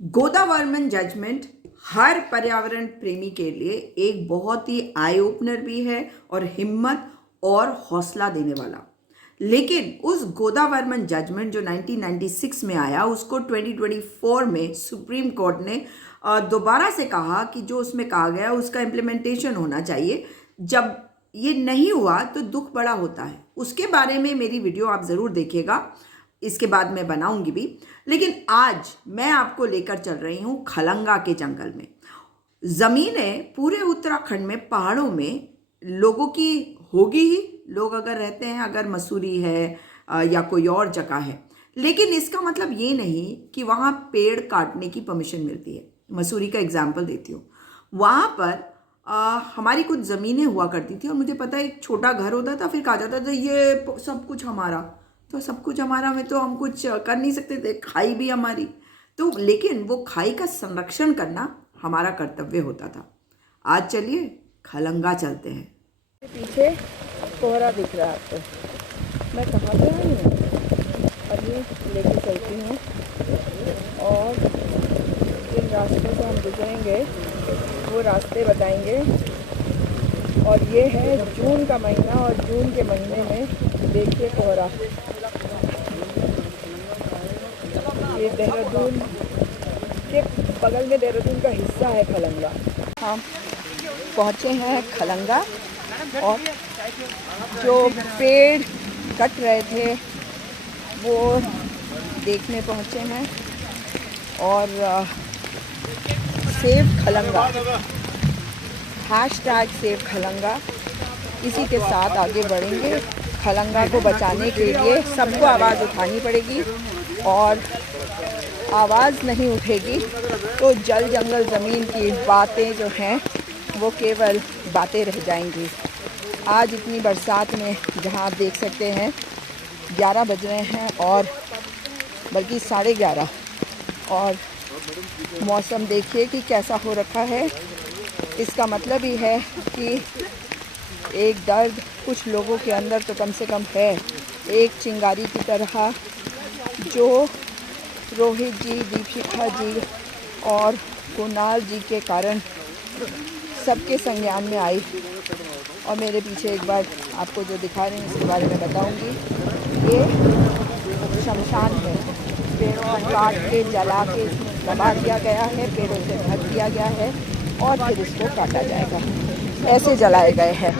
गोदावरमन judgement हर पर्यावरण प्रेमी के लिए एक बहुत ही आई ओपनर भी है और हिम्मत और हौसला देने वाला। लेकिन उस गोदावरमन जजमेंट जो 1996 में आया, उसको 2024 में सुप्रीम कोर्ट ने दोबारा से कहा कि जो उसमें कहा गया उसका इम्प्लीमेंटेशन होना चाहिए। जब ये नहीं हुआ तो दुख बड़ा होता है। उसके बारे में मेरी वीडियो आप ज़रूर देखिएगा, इसके बाद मैं बनाऊंगी भी। लेकिन आज मैं आपको लेकर चल रही हूँ खलंगा के जंगल में। ज़मीनें पूरे उत्तराखंड में पहाड़ों में लोगों की होगी ही, लोग अगर रहते हैं, अगर मसूरी है या कोई और जगह है। लेकिन इसका मतलब ये नहीं कि वहाँ पेड़ काटने की परमिशन मिलती है। मसूरी का एग्जाम्पल देती हूँ। वहाँ पर हमारी कुछ ज़मीनें हुआ करती थी और मुझे पता है एक छोटा घर होता था, फिर कहा जाता था ये सब कुछ हमारा। तो सब कुछ हमारा में तो हम कुछ कर नहीं सकते थे, खाई भी हमारी। तो लेकिन वो खाई का संरक्षण करना हमारा कर्तव्य होता था। आज चलिए खलंगा चलते हैं। पीछे कोहरा दिख रहा है आपको। मैं कहाँ पे आई हूँ, अभी लेके चलती हूँ और जिन रास्ते से हम गुजरेंगे वो रास्ते बताएंगे। और ये है जून का महीना और जून के महीने में देखिए कोहरा। ये देहरादून के बगल में देहरादून का हिस्सा है खलंगा। हम पहुँचे हैं खलंगा और जो पेड़ कट रहे थे वो देखने पहुँचे हैं। और सेव खलंगा, #सेव खलंगा, इसी के साथ आगे बढ़ेंगे। खलंगा को बचाने के लिए सबको आवाज़ उठानी पड़ेगी और आवाज़ नहीं उठेगी तो जल जंगल ज़मीन की बातें जो हैं वो केवल बातें रह जाएंगी। आज इतनी बरसात में, जहां आप देख सकते हैं 11 बज रहे हैं और बल्कि 11:30, और मौसम देखिए कि कैसा हो रखा है। इसका मतलब ही है कि एक दर्द कुछ लोगों के अंदर तो कम से कम है, एक चिंगारी की तरह जो रोहित जी, दीपशिखा जी और कुणाल जी के कारण सबके संज्ञान में आई। और मेरे पीछे एक बार आपको जो दिखा रही हूँ इसके बारे में बताऊंगी। ये शमशान है, पेड़ों को काट के जला के इसमें दबा दिया गया है, पेड़ों से ढक दिया गया है और फिर इसको काटा जाएगा। ऐसे जलाए गए हैं।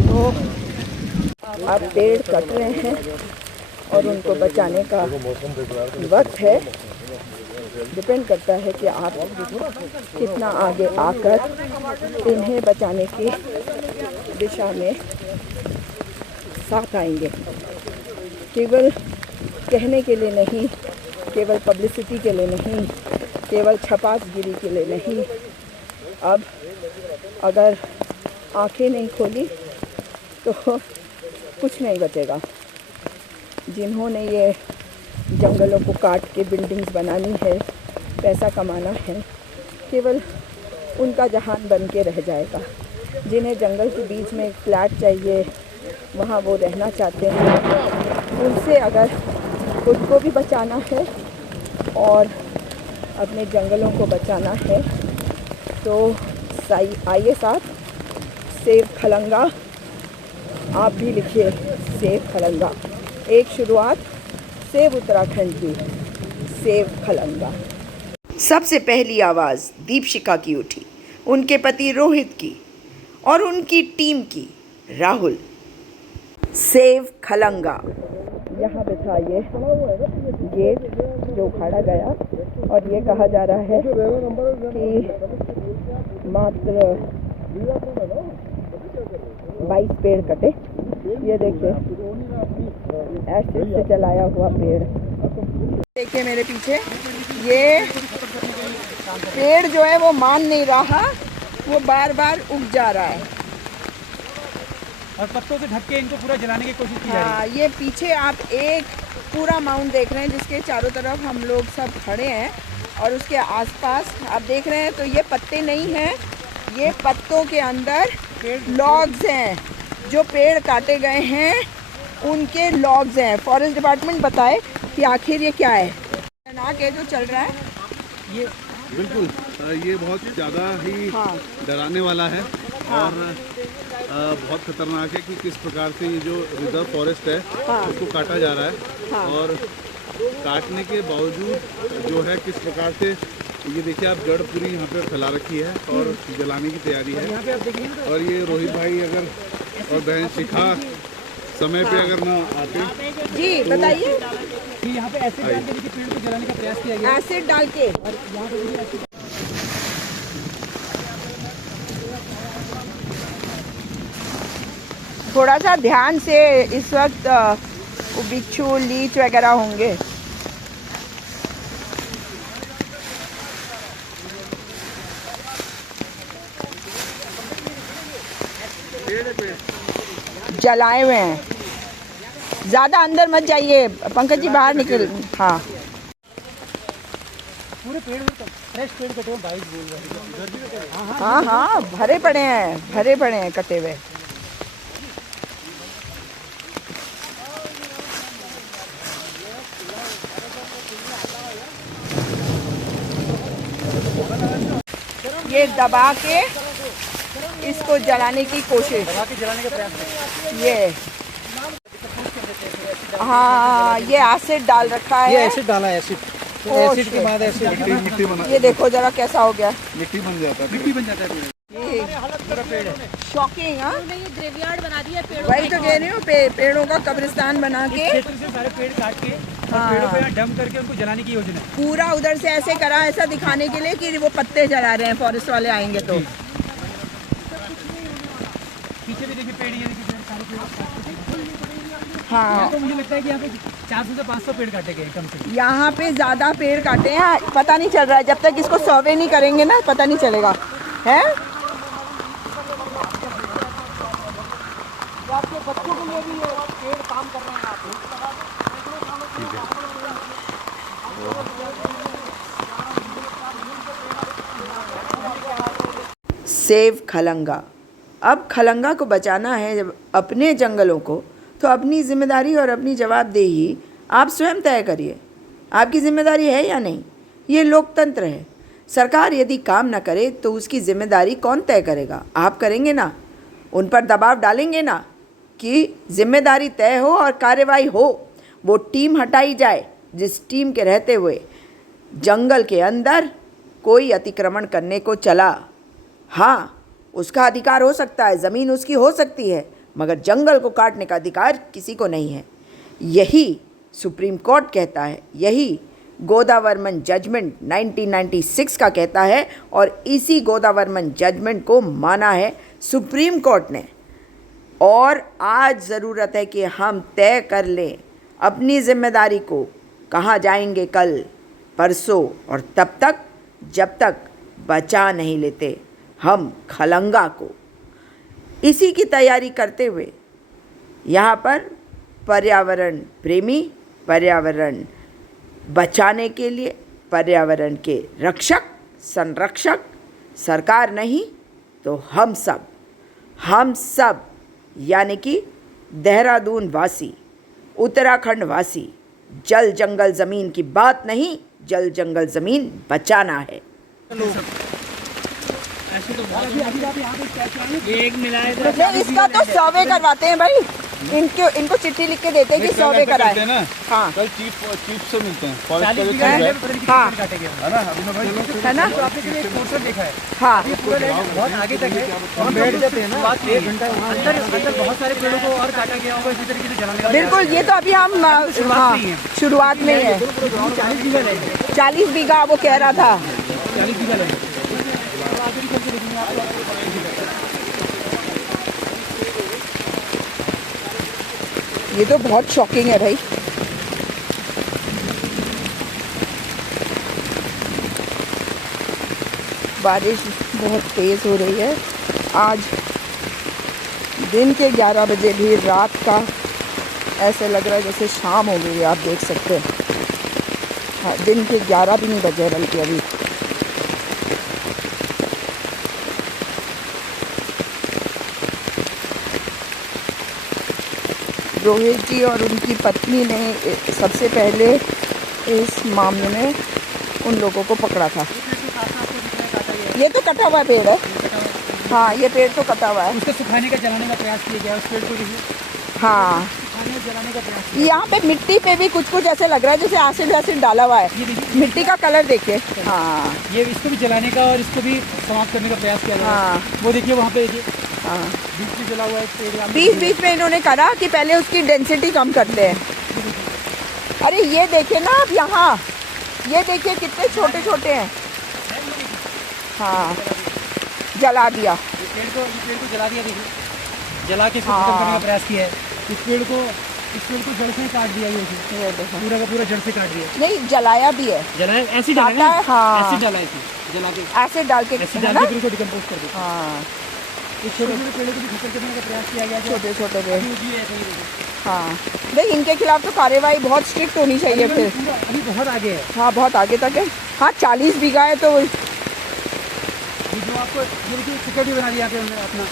तो अब पेड़ कट रहे हैं और उनको बचाने का वक्त है। डिपेंड करता है कि आप कितना आगे आकर इन्हें बचाने की दिशा में साथ आएंगे। केवल कहने के लिए नहीं, केवल पब्लिसिटी के लिए नहीं, केवल छपासगिरी के लिए नहीं। अब अगर आंखें नहीं खोली तो कुछ नहीं बचेगा। जिन्होंने ये जंगलों को काट के बिल्डिंग्स बनानी है, पैसा कमाना है, केवल उनका जहान बन के रह जाएगा। जिन्हें जंगल के बीच में एक फ्लैट चाहिए, वहाँ वो रहना चाहते हैं, उनसे अगर खुद को भी बचाना है और अपने जंगलों को बचाना है तो आइए साथ सेव खलंगा। आप भी लिखिए सेव खलंगा। एक शुरुआत सेव उत्तराखंड की, सेव खलंगा। सबसे पहली आवाज़ दीपशिखा की उठी, उनके पति रोहित की और उनकी टीम की, राहुल। सेव खलंगा। यहाँ पे था ये गेट जो उखाड़ा गया और ये कहा जा रहा है कि मात्र 22 पेड़ कटे। ये देखिए एसिड से जलाया हुआ पेड़। देखिए मेरे पीछे ये पेड़ जो है वो मान नहीं रहा, वो बार बार उग जा रहा है और पत्तों से ढक के इनको पूरा जलाने की कोशिश की जा रही है। हाँ, ये पीछे आप एक पूरा माउंट देख रहे हैं जिसके चारों तरफ हम लोग सब खड़े हैं और उसके आसपास आप देख रहे हैं। तो ये पत्ते नहीं हैं, ये पत्तों के अंदर लॉग्स हैं। जो पेड़ काटे गए हैं उनके लॉग्स हैं। फॉरेस्ट डिपार्टमेंट बताए कि आखिर ये क्या है। खतरनाक है जो चल रहा है। ये बिल्कुल ये बहुत ज़्यादा ही डराने वाला है और बहुत खतरनाक है कि किस प्रकार से ये जो रिजर्व फॉरेस्ट है उसको काटा जा रहा है और काटने के बावजूद जो है किस प्रकार से ये देखिए आप जड़ पूरी यहाँ पे फैला रखी है और जलाने की तैयारी है। और ये रोहित भाई अगर और बहन शिखा समय पे अगर ना आते जी बताइए। कि यहाँ पे एसिड डाल के देखिए पेड़ को जलाने का प्रयास किया गया। एसिड डाल के यहाँ पे देखिए एसिड थोड़ा सा ध्यान से इस वक्त वो बिच्छू लीच वगैरह होंगे। जलाए हुए हैं, ज़्यादा अंदर मत जाइए पंकज जी, बाहर निकल। हाँ पूरे पेड़ फ्रेश पेड़ कटे हुए 22 बोल रहे हैं। हाँ हाँ भरे पड़े हैं कटे हुए। ये दबा के इसको जलाने की कोशिश, दबा के जलाने का प्रयास। ये हाँ ये एसिड डाल रखा ये है। एसिड डाला है, एसिड तो ओह एसिड के बाद एसिड मिट्टी बना ये देखो जरा कैसा हो गया, मिट्टी बन जाता है। मिट्टी बन जाता है ये पूरा पेड़ है। शॉकिंग। हाँ ये ग्रेवयार्ड बना दिया पेड़ों वही तो कह रही हूँ, पेड़ों का कब्रिस्तान बना के क्षेत्र से सारे पेड़ काट के और पेड़ों पे डंप करके उनको जलाने की योजना है। पूरा उधर से ऐसे करा, ऐसा दिखाने के लिए कि वो पत्ते जला रहे हैं, फॉरेस्ट वाले आएंगे तो। पीछे भी देखिए पेड़, ये देखिए सारे पेड़। हाँ तो मुझे लगता है कि यहाँ पे 400 से 500 पेड़ काटे गए कम से कम। यहाँ पे ज़्यादा पेड़ काटे हैं, पता नहीं चल रहा है, जब तक इसको सर्वे नहीं करेंगे ना पता नहीं चलेगा है। आपके बच्चों के लिए भी पेड़ काम कर रहे हैं आप। सेव खलंगा। अब खलंगा को बचाना है जब अपने जंगलों को, तो अपनी जिम्मेदारी और अपनी जवाबदेही आप स्वयं तय करिए। आपकी जिम्मेदारी है या नहीं? ये लोकतंत्र है। सरकार यदि काम न करे तो उसकी जिम्मेदारी कौन तय करेगा? आप करेंगे ना, उन पर दबाव डालेंगे ना कि जिम्मेदारी तय हो और कार्रवाई हो। वो टीम हटाई जाए जिस टीम के रहते हुए जंगल के अंदर कोई अतिक्रमण करने को चला। हाँ, उसका अधिकार हो सकता है, ज़मीन उसकी हो सकती है, मगर जंगल को काटने का अधिकार किसी को नहीं है। यही सुप्रीम कोर्ट कहता है, यही गोदावर्मन जजमेंट 1996 का कहता है और इसी गोदावर्मन जजमेंट को माना है सुप्रीम कोर्ट ने। और आज ज़रूरत है कि हम तय कर लें अपनी जिम्मेदारी को, कहाँ जाएंगे कल परसों, और तब तक जब तक बचा नहीं लेते हम खलंगा को। इसी की तैयारी करते हुए यहाँ पर पर्यावरण प्रेमी, पर्यावरण बचाने के लिए, पर्यावरण के रक्षक संरक्षक सरकार नहीं तो हम सब यानी कि देहरादून वासी, उत्तराखंड वासी, जल जंगल ज़मीन की बात नहीं, जल जंगल ज़मीन बचाना है। नहीं, इसका तो सर्वे करवाते हैं भाई, इनको चिट्ठी लिख के देते हैं कि सर्वे कराए। हाँ कल चीफ से मिलते हैं, हाँ है ना, तो आपने कभी एक पोर्शन देखा है? हाँ ये पूरा लैंड बहुत आगे तक है और बैठ जाते हैं ना, अंदर बहुत सारे पेड़ों को और काटा गया होगा इसी तरीके से जलाने का। बिल्कुल, ये तो अभी हम हाँ, शुरुआत में ही है। 40 बीघा लैंड है, 40 बीघा वो कह रहा था। 40 बीघा लैंड है। ये तो बहुत शॉकिंग है भाई। बारिश बहुत तेज़ हो रही है आज दिन के 11 बजे भी, रात का ऐसे लग रहा है जैसे शाम हो गई है, आप देख सकते हैं। हाँ, दिन के 11 भी नहीं बजे बल्कि अभी। रोहित जी और उनकी पत्नी ने सबसे पहले इस मामले में उन लोगों को पकड़ा था। ये तो कटा हुआ पेड़ है। हाँ, ये पेड़ तो कटा हुआ है। उसको सुखाने का जलाने का प्रयास किया गया, उस पेड़ को देखिए, हाँ, सुखाने जलाने का प्रयास। यहाँ पे मिट्टी पे भी कुछ कुछ ऐसे लग रहा है जैसे एसिड एसिड डाला हुआ है। मिट्टी का कलर देखिए। हाँ, ये इसको भी जलाने का और इसको भी समाप्त करने का प्रयास किया गया। हाँ, वो देखिए वहाँ पे देखिए, हाँ, बीच में जला हुआ है पेड़। बीच बीच में इन्होंने करा कि पहले उसकी डेंसिटी कम करते हैं। अरे ये देखिए ना आप यहाँ, ये देखिए कितने छोटे छोटे हैं। हाँ, जला दिया। पेड़ को जला दिया, देखिए जला के इसको खत्म करने का प्रयास किया है। इस पेड़ को जड़ से काट दिया, ये देखो पूरा का पूरा जड़ से काट दिया। नहीं, जलाया भी है। जलाया, ऐसे डाला काटा है, हाँ। ऐसे डाला, ऐसे जला के, एसिड डाल के, ऐसे है डाल ना? के बिल्कुल डिकम्पोज कर दिया। हाँ, इस छोटे छोटे पेड़ों को भी खत्म करने का प्रयास किया गया। छोटे छोटे पेड़। अभी भी ऐसे ही देखिए। हाँ, देख इनके खिलाफ तो कार्रवाई बहुत स्ट्रिक्ट होनी चाहिए फिर। अभी बहुत आगे है। हाँ, बहुत आगे तक है। हाँ, 40 बीघा है तो ये जो आपको सिक्योरिटी बना दिया अपना।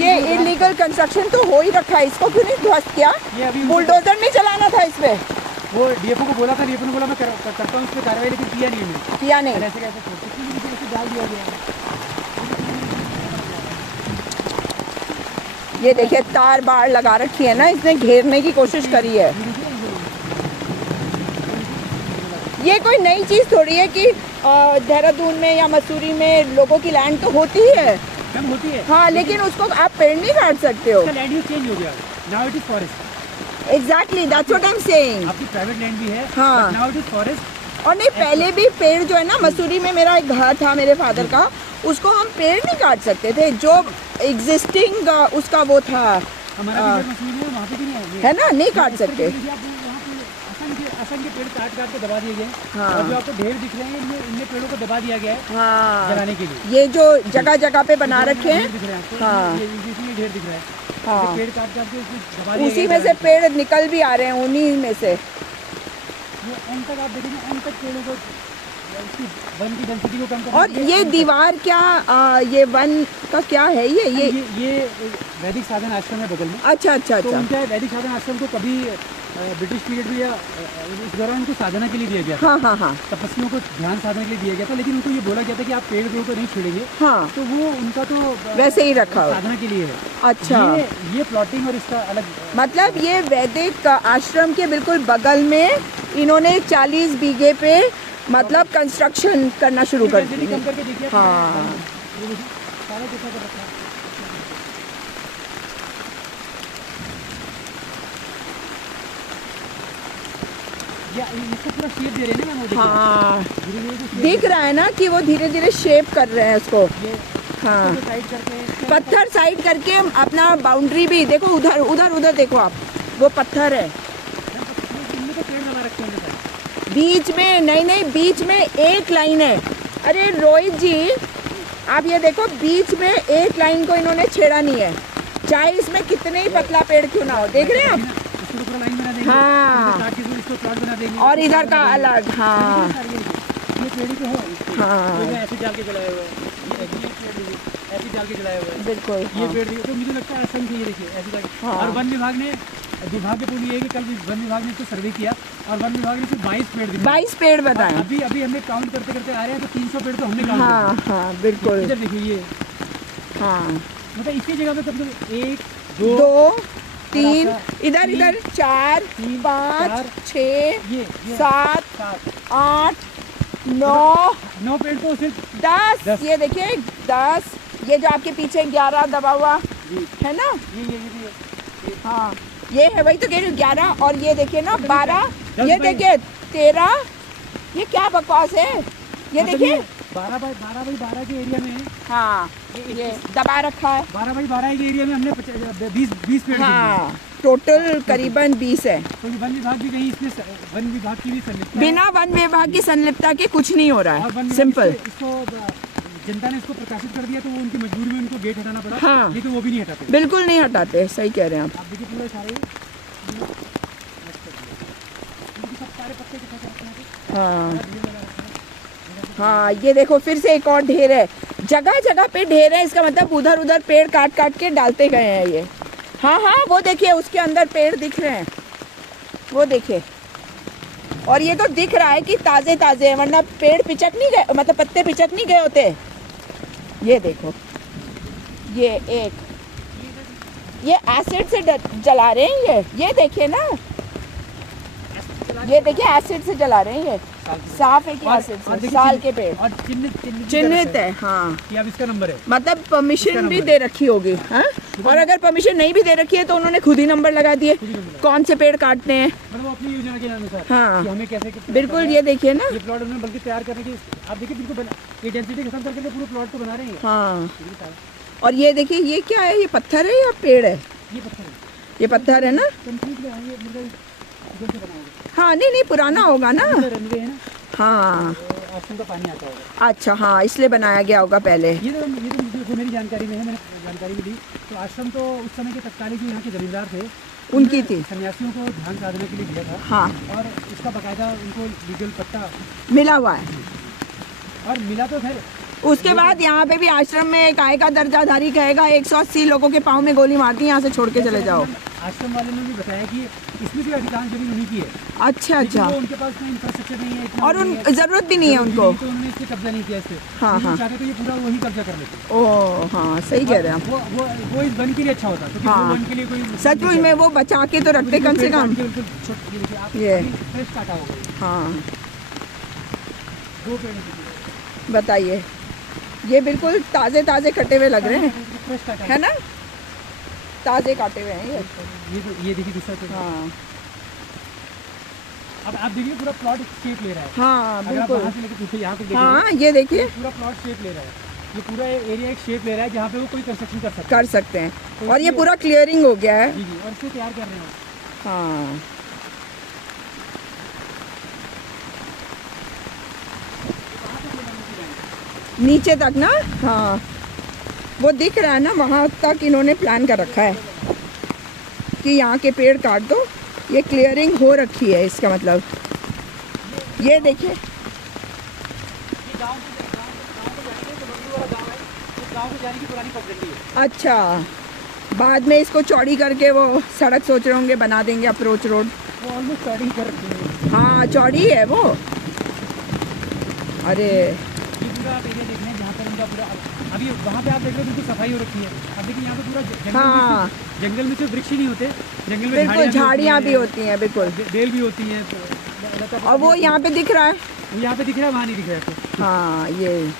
ये इलीगल कंस्ट्रक्शन तो हो ही रखा है, इसको क्यों नहीं ध्वस्त किया? ये अभी बुलडोजर नहीं चलाना था इसमें। वो डीएफओ को बोला था, डीएफओ ने बोला मैं करता हूँ इस पर कार्रवाई, लेकिन किया नहीं उन्होंने। किया नहीं। ऐसे कैसे डाल दिया गया। ये देखिए तार बाड़ लगा रखी है ना, इसने घेरने की कोशिश करी है। ये कोई नई चीज़ थोड़ी है कि देहरादून में या मसूरी में लोगों की लैंड तो होती है, कम होती है। हाँ, लेकिन उसको आप पेड़ नहीं काट सकते हो। लैंड यूज चेंज हो गया, now it is forest. Exactly, that's what I am saying. आपकी प्राइवेट लैंड भी है, हाँ। Now it is forest. और नहीं, पहले भी पेड़ जो है ना, मसूरी में मेरा एक घर था मेरे फादर का, उसको हम पेड़ नहीं काट सकते थे, जो एग्जिस्टिंग उसका वो था, हमारा भी मसूरी में वहाँ पे भी नहीं है ना, नहीं काट सकते। असंख्य पेड़ काट के दबा दिए गए। हाँ। और जो आपको ढेर दिख रहे हैं, इनमें पेड़ों को दबा दिया गया है हाँ, जलाने के लिए। ये जो जगह जगह पे बना रखे हैं, दिख रहे हैं आपको, हाँ। ये इसमें ढेर दिख रहा है। हाँ, पेड़ काट के इसको दबा दिया उसी गया में से पेड़ निकल भी आ रहे हैं, उन्हीं में से। ये एंड तक आप देखेंगे, एंड तक पेड़ों को इसकी वन की डेंसिटी को कम करने और के लिए ये दीवार क्या, ये वन का क्या है? ये वैदिक साधन आश्रम है बगल में। अच्छा अच्छा तो अच्छा। उनका वैदिक साधन आश्रम को कभी ब्रिटिश पीरियड में या उस दौरान उनको साधना के लिए दिया गया था। हाँ हाँ हाँ तपस्वियों को ध्यान साधना के लिए दिया गया था, लेकिन उनको ये बोला गया था कि आप पेड़ पेड़ को नहीं छेड़ेंगे। हाँ, तो वो उनका तो वैसे ही रखा हो। साधना के लिए है। अच्छा, ये प्लॉटिंग और इसका अलग, मतलब ये वैदिक आश्रम के बिल्कुल बगल में इन्होंने 40 बीघे पे मतलब कंस्ट्रक्शन करना शुरू कर डेंसिटी दिया। कम करके देखिए। हाँ, ये देखिए, सारा कैसा कर रखा है। या इसको पूरा शेप दे रहे हैं ना, वो देखिए। हाँ, धीरे-धीरे जो shape दिख रहा है ना कि वो धीरे धीरे शेप कर रहे हैं उसको। ये हाँ, साइड करके पत्थर साइड करके अपना बाउंड्री भी देखो, उधर उधर उधर देखो आप, वो पत्थर है इनमें तो पेड़ लगा रखे हैं सर। बीच में। नहीं नहीं, बीच में एक लाइन है। अरे रोहित जी, आप ये देखो, बीच में एक लाइन को इन्होंने छेड़ा नहीं है, चाहे इसमें कितने ही पतला पेड़ क्यों ना हो। देख रहे हैं आप? इसको तो पूरा लाइन बना देंगे। हाँ। काट के इसको प्लॉट बना देंगे। और इधर का अलग। हाँ ये पेड़ तो है। हाँ, ये ऐसे डाल के जलाए हुए हैं। ये पेड़ देखिए, ऐसे डाल के जलाए हुए हैं। बिल्कुल। ये पेड़ देखिए, तो मुझे लगता है असंख्य, ये देखिए ऐसे डाल के। हाँ। और वन विभाग ने, दुर्भाग्यपूर्ण ये है कि कल वन विभाग ने इसको सर्वे किया और वन विभाग ने सिर्फ 22 पेड़ दिखाए। 22 पेड़ बताएं। अभी हमने काउंट करते करते आ रहे हैं, तो 300 पेड़ तो हमने काउंट हाँ हाँ, बिल्कुल। इधर देखिए, ये हाँ, मतलब इसी जगह पे कम से कम 1 2 3 आपका इधर इधर 4 3 5 6 ये 7 7 8 9 9 पेड़ तो सिर्फ 10। ये देखिए 10, ये जो आपके पीछे 11 दबा हुआ है ना, ये हाँ ये है, वही तो कह रही हूँ 11। और ये देखिए ना 12, 10 ये बाई- देखिए 13। ये क्या बकवास है, ये मतलब देखिए। 12 बाई 12 के एरिया में, हाँ, ये दबा रखा है। 12 बाई 12 के एरिया में हमने 20 पेड़ हाँ, टोटल करीबन 20 है। तो वन विभाग भी कहीं इसमें, वन विभाग की भी संलिप्तता है। बिना वन विभाग की संलिप्तता के कुछ नहीं हो रहा और वन है, विभाग सिंपल। इसको जनता ने इसको प्रकाशित कर दिया, तो वो उनकी मजबूरी में उनको गेट हटाना पड़ा। हाँ। नहीं तो वो भी नहीं हटाते। बिल्कुल नहीं हटाते, सही कह रहे हैं आप। आप देखिए पूरा सारे सब सारे पत्ते के साथ रखते हैं। हाँ हाँ, ये देखो फिर से एक और ढेर है, जगह जगह पे ढेर है। इसका मतलब उधर उधर पेड़ काट काट के डालते गए हैं ये। हाँ हाँ, वो देखिए उसके अंदर पेड़ दिख रहे हैं, वो देखिए और ये तो दिख रहा है कि ताज़े ताज़े हैं, वरना पेड़ पिचक नहीं गए, मतलब पत्ते पिचक नहीं गए होते। ये देखो, ये एसिड से जला रहे हैं ये देखिए ना, ये देखिए एसिड से जला रहे हैं ये, साफ है कि एसिड से, साल के पेड़ और चिन्हित है। हाँ, ये अब इसका नंबर है, मतलब परमिशन भी दे रखी होगी। हाँ, और अगर परमिशन नहीं भी दे रखी है तो उन्होंने खुद ही नंबर लगा दिए कौन से पेड़ काटने हैं। मतलब वो अपनी योजना के अनुसार हाँ, कि हमें कैसे बिल्कुल। ये देखिए ना, ये प्लॉट उन्होंने बल्कि तैयार करने की, आप देखिए बिल्कुल ये डेंसिटी खत्म करके पूरे प्लॉट को बना रहे हैं। हाँ, और ये देखिए ये क्या है, ये पत्थर है या पेड़ है? ये पत्थर है, ये पत्थर है ना। कंक्रीट में है, ये मतलब इधर से बना होगा, हाँ, नहीं पुराना होगा ना। रनवे है ना, हाँ, तो आश्रम का पानी आता होगा। अच्छा, हाँ, इसलिए बनाया गया होगा पहले। ये तो मुझे मेरी जानकारी में है, मैंने जानकारी मिली। तो आश्रम तो उस समय के तत्कालीन जो यहाँ के जमींदार थे उनकी थी। सन्यासियों को ध्यान साधना के लिए दिया था। हाँ, और इसका बाकायदा उनको लीगल पट्टा मिला हुआ है। और मिला तो है। उसके बाद यहाँ पे भी आश्रम में एक आय का दर्जाधारी कहेगा 180 लोगों के पाँव में गोली मारती है, यहाँ से छोड़ के चले जाओ। आश्रम वाले ने भी बताया कि इसमें भी अधिकांश जमीन उन्हीं की है। अच्छा अच्छा, वो उनके पास इंफ्रास्ट्रक्चर नहीं है इतना, और उन जरूरत भी नहीं है उनको। तो उन्होंने इससे कब्जा नहीं किया इससे। हाँ, हाँ। चाहते तो ये पूरा वही कब्जा कर लेते। ओह हाँ, सही कह रहे हैं आप। वो इस वन के लिए अच्छा होता, क्योंकि हाँ, वो वन के लिए कोई सच में वो बचा के तो रखते कम से कम। ये फ्रेश काटा होगा। हाँ, 2 पेड़ बताइए, ये बिल्कुल ताज़े ताज़े कटे हुए लग रहे हैं, फ्रेश काटा है ना, ताज़े काटे हुए हैं ये। ये देखिए दूसरा पेड़। हाँ अब आप देखिए पूरा प्लॉट शेप ले रहा है। हाँ, अगर आप बिल्कुल। वहाँ से लेके पीछे यहाँ पे हाँ, ये देखिए, पूरा प्लॉट शेप ले रहा है। ये पूरा एरिया एक शेप ले रहा है जहाँ पे वो कोई कंस्ट्रक्शन कर सकते हैं। और ये पूरा क्लियरिंग हो गया है। जी जी, और इसे तैयार कर रहे हैं। हाँ, नीचे तक ना। हाँ, वो दिख रहा है ना, वहाँ तक इन्होंने प्लान कर रखा है कि यहाँ के पेड़ काट दो। ये क्लियरिंग हो रखी है, इसका मतलब ये देखिए। अच्छा, बाद में इसको चौड़ी करके वो सड़क सोच रहे होंगे बना देंगे, अप्रोच रोड। वो ऑलमोस्ट चौड़ी कर रखी है। हाँ, चौड़ी है वो। अरे पूरा आप एरिया देख रहे हैं जहाँ पर उनका पूरा, अभी वहाँ पे आप देख रहे हो बिल्कुल सफाई हो रखी है। अब देखिए यहाँ पे पूरा जंगल, हाँ, जंगल में सिर्फ वृक्ष ही नहीं होते, जंगल में बिल्कुल झाड़ियाँ भी होती हैं, बिल्कुल। बेल भी होती है। और वो यहाँ पे दिख रहा है। यहाँ पे दिख रहा है, वहाँ नहीं दिख रहा है। हाँ, ये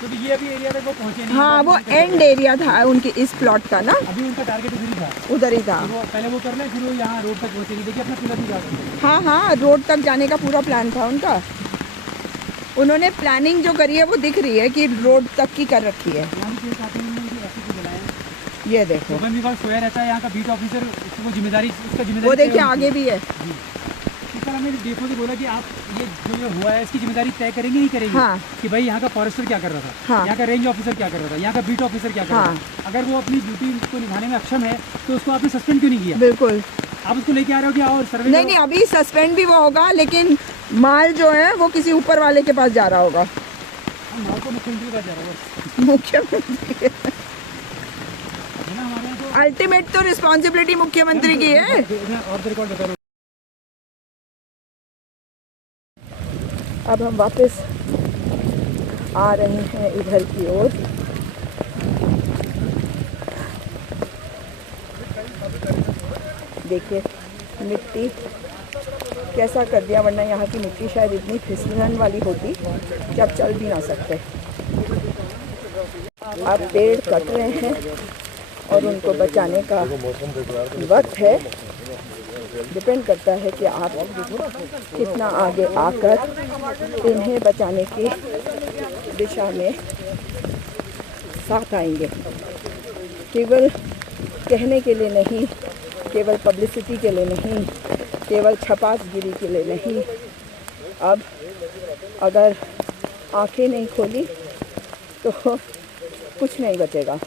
क्योंकि ये अभी एरिया तक वो पहुँचे नहीं। हाँ, वो एंड एरिया था उनकी इस प्लॉट का ना, अभी उनका टारगेट उधर ही था, उधर ही था। वो पहले वो कर लें, फिर वो यहाँ रोड तक पहुँचे नहीं। देखिए अपना पिलर भी जा रहा है। हाँ हाँ, रोड तक जाने का पूरा प्लान था उनका। उन्होंने प्लानिंग जो करी है वो दिख रही है कि रोड तक की कर रखी है। ये देखो, वन विभाग सोया रहता है, यहाँ का बीट ऑफिसर उसको जिम्मेदारी, उसका जिम्मेदारी वो देखिए आगे भी है। कल हमने देखो से बोला कि आप ये जो हुआ है इसकी जिम्मेदारी तय करेंगे नहीं करेंगे। हाँ, कि भाई यहाँ का फॉरेस्टर क्या कर रहा था, हाँ, यहाँ का रेंज ऑफिसर क्या कर रहा था, यहाँ का बीट ऑफिसर क्या कर रहा था। अगर वो अपनी ड्यूटी को निभाने में अक्षम है तो उसको आपने सस्पेंड क्यों नहीं किया? बिल्कुल। आप उसको लेके आ रहे हो कि आओ सर्वे। नहीं, अभी सस्पेंड भी वो होगा, लेकिन माल जो है वो किसी ऊपर वाले के पास जा रहा होगा। माल को मुख्यमंत्री के पास जा रहा है। मुख्यमंत्री अल्टीमेट तो रिस्पॉन्सिबिलिटी मुख्यमंत्री की है। और रिकॉर्ड बता रहा हूँ। अब हम वापस आ रहे हैं इधर की ओर। देखिए मिट्टी कैसा कर दिया, वरना यहाँ की मिट्टी शायद इतनी फिसलन वाली होती कि अब चल भी ना सकते। अब पेड़ कट रहे हैं और उनको बचाने का वक्त है। डिपेंड करता है कि आप कितना आगे आकर इन्हें बचाने की दिशा में साथ आएंगे। केवल कहने के लिए नहीं, केवल पब्लिसिटी के लिए नहीं, केवल छपासगिरी के लिए नहीं। अब अगर आंखें नहीं खोली तो कुछ नहीं बचेगा।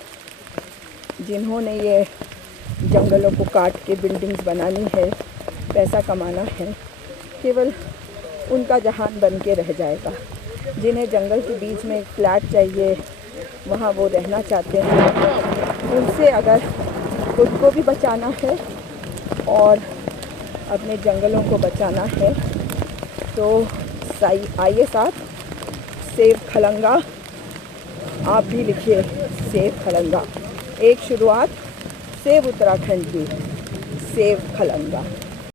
जिन्होंने ये जंगलों को काट के बिल्डिंग्स बनानी है, पैसा कमाना है, केवल उनका जहान बन के रह जाएगा। जिन्हें जंगल के बीच में एक फ्लैट चाहिए, वहाँ वो रहना चाहते हैं, उनसे अगर खुद को भी बचाना है और अपने जंगलों को बचाना है तो आइए साथ सेव खलंगा, आप भी लिखिए सेव खलंगा। एक शुरुआत सेव उत्तराखंड की, सेव खलंगा।